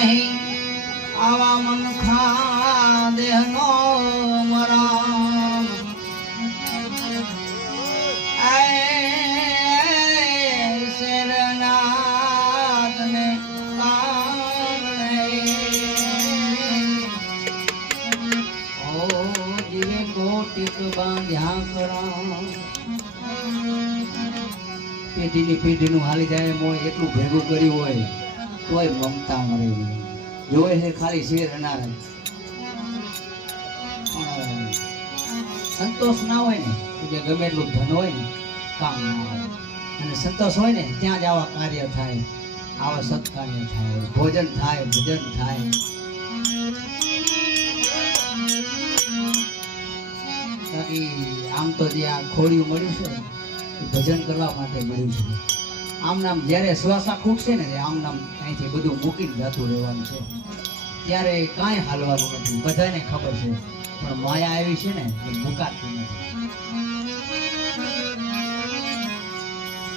નહીં. આવા મનખા દેહનો મરામ બાંધ્યા કરા પેઢીની પેઢીનું હાલી જાય એમ એટલું ભેગું કર્યું હોય તોય મમતા મરે જોવે છે ખાલી શેર અનાર. જ. સંતોષ ના હોય ને જે ગમે એટલું ધન હોય ને, કામ ના આવે. અને સંતોષ હોય ને, ત્યાં જ આવા કાર્ય થાય, આવા સત્કાર્ય થાય, ભોજન થાય, ભજન થાય. આમ તો જે આ ખોડિયું મળ્યું છે ભજન કરવા માટે મળ્યું છે. આમ નામ જ્યારે શ્વાસા ખૂટશે ને આમ નામ અહીંથી બધું મૂકીને જતું રહેવાનું છે. ત્યારે કાંઈ હાલવાનું નથી. બધાને ખબર છે. પણ માયા આવી છે ને, એ મુકાતી નથી.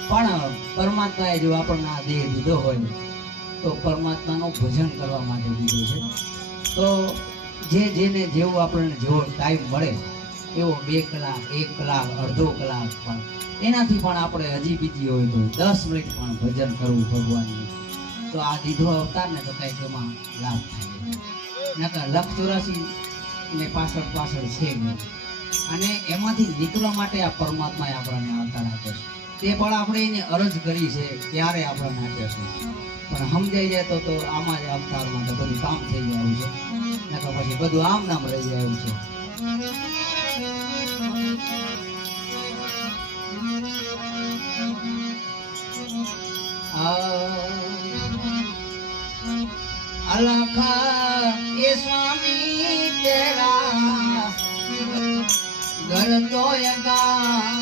પણ પરમાત્માએ જો આપણને આ દેહ દીધો હોય, તો પરમાત્માનું ભજન કરવા માટે દીધું છે. તો જે જેને જેવું આપણને જેવો ટાઈમ મળે, એવો બે કલાક, એક કલાક, અડધો કલાક પણ એનાથી પણ આપણે હજી બીજી હોય તો દસ મિનિટ પણ ભજન કરવું ભગવાનનું. તો આ દીધો અવતાર ને તો કંઈક એમાં લાભ થાય. નકર લખ ચોરાસી ને પાછળ પાછળ છે અને એમાંથી નીકળવા માટે આ પરમાત્માએ આપણને અવતાર આપ્યો છે. તે પણ આપણે એને અરજ કરી છે ત્યારે આપણને આપ્યો છે. પણ સમજાઈ જાય તો તો આમાં જ અવતારમાં તો બધું કામ થઈ જાય છે. નકર પછી બધું આમ નામ રહી જાય છે. એ સ્વામી તેરા ઘર તો ગામ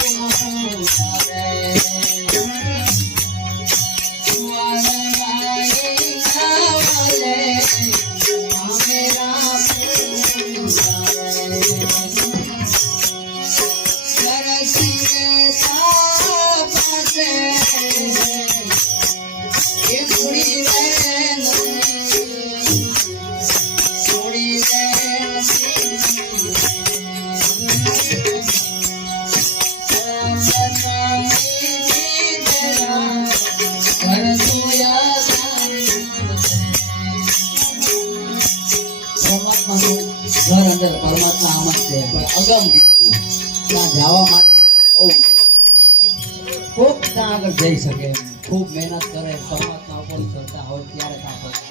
Thank you. ખૂબ ત્યાં આગળ જઈ શકે ખૂબ મહેનત કરે પરમાત્મા ઉપર શ્રદ્ધા હોય ત્યારે ત્યાં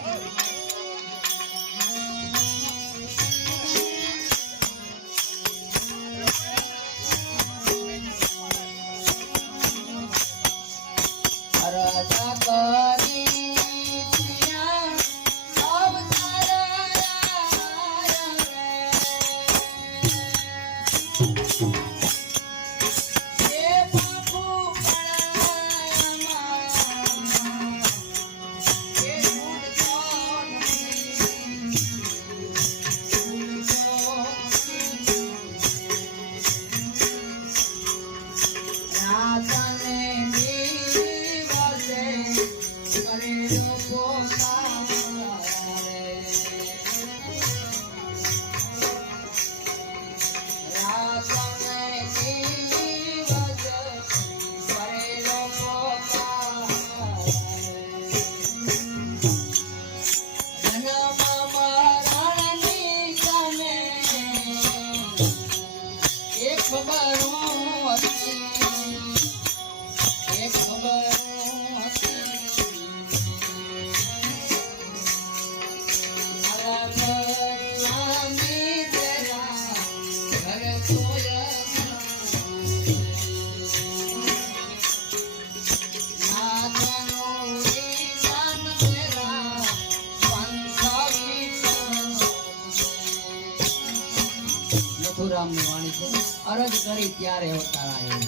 કરી ત્યારે અવતાર આવ્યો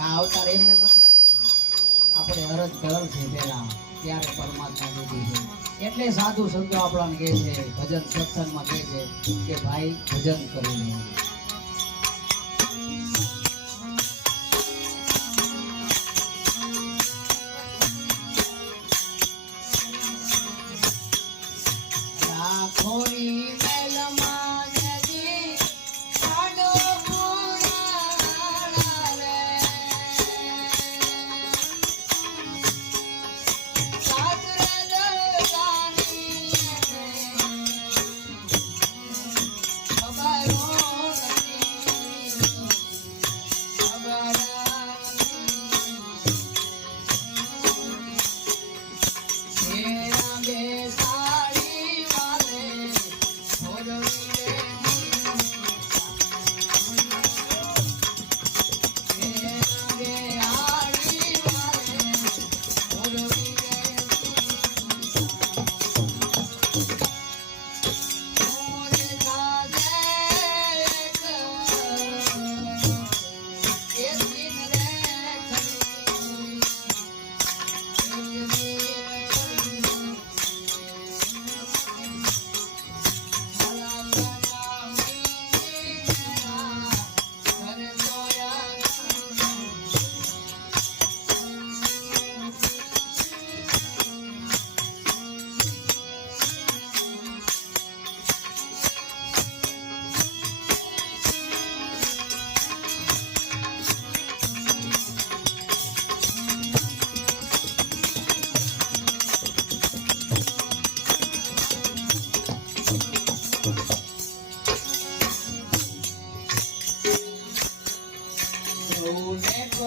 આ અવતાર એમને મતલા આપણે અરજ કરેલ છે પેલા ત્યારે પરમાત્મા દીધી છે. એટલે સાધુ સંતો આપણને કહે છે, ભજન સત્સંગમાં કહે છે કે ભાઈ, ભજન કરી લો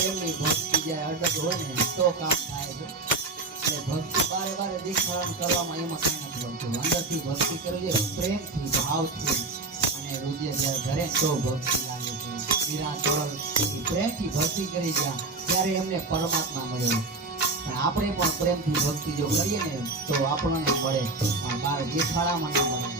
પ્રેમની ભક્તિ જ્યારે અડગ હોય ને, તો કામ થાય છે. એટલે ભક્તિ બારે બારે દેખાડવાનું કરવામાં એમાં કઈ નથી બનતું અંદરથી ભક્તિ કરવી છે પ્રેમથી, ભાવથી. અને રુદિય જ્યારે ઘરે તો ભક્તિ લાગે છે. વીરા ચોરલ પ્રેમથી ભક્તિ કરી ગયા ત્યારે એમને પરમાત્મા મળ્યો. પણ આપણે પણ પ્રેમથી ભક્તિ જો કરીએ ને, તો આપણને મળે. પણ બાર દેખાડામાં ના મળે.